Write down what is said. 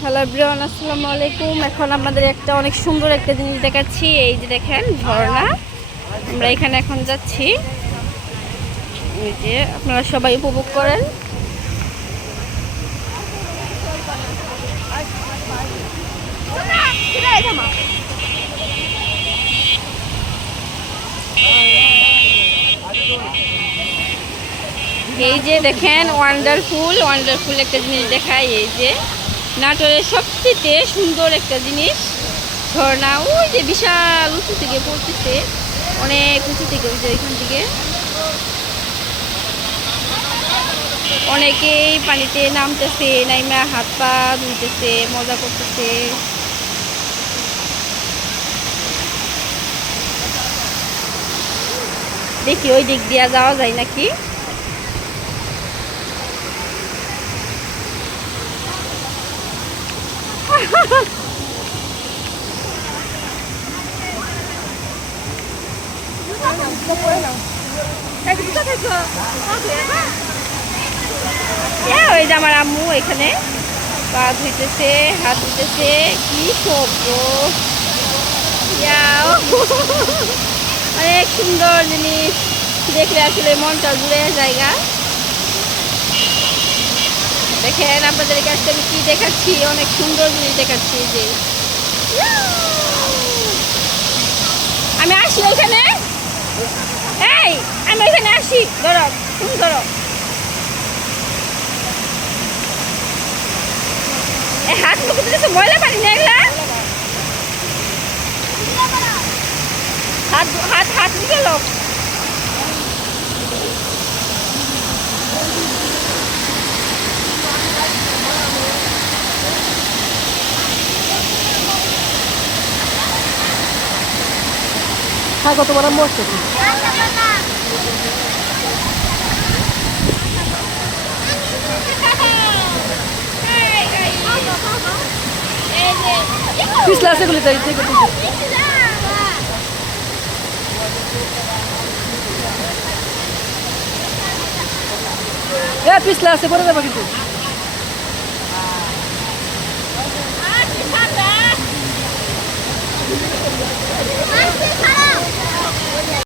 Hello everyone, আসসালামু আলাইকুম। এখন আপনাদের একটা অনেক সুন্দর একটা জিনিস দেখাচ্ছি। এই যে দেখেন ঝর্ণা, আমরা এখানে এখন যাচ্ছি। এই যে আপনারা সবাই উপভোগ করেন। এই যে দেখেন ওয়ান্ডারফুল একটা জিনিস দেখায়। এই যে নাটোরের সবচেয়ে সুন্দর একটা জিনিস ঝর্ণা। ওই যে বিশাল উঁচু থেকে পড়তেছে, অনেক উঁচু থেকে। ওই যে এখান থেকে অনেকেই পানিতে নামতেছে, নাইমা হাত পা ধুইতেছে, মজা করতেছে। দেখি ওই দিক দিয়া যাওয়া যায় নাকি। ওই যে আমার আম্মু এখানে পা ধুইতেছে, হাত ধুইতেছে। কি শব্দ! অনেক সুন্দর জিনিস, দেখলে আসলে মনটা জুড়ে জায়গা। দেখেন আপনাদের কাছে আমি কি দেখাচ্ছি, অনেক সুন্দর জিনিস দেখাচ্ছি। যে আমি আসি ওইখানে, এই আমি ওইখানে আসি। ধরো, তুমি ধরো। হাত মুখ দিতেছে, ময়লা পানি না এগুলা। হাত হাত হাত দিকে লোক। কত বড় মস্ত পিছলা আছে গুলি তাই ঠিক আছে। পিছলা আছে পরে যাবো কিন্তু।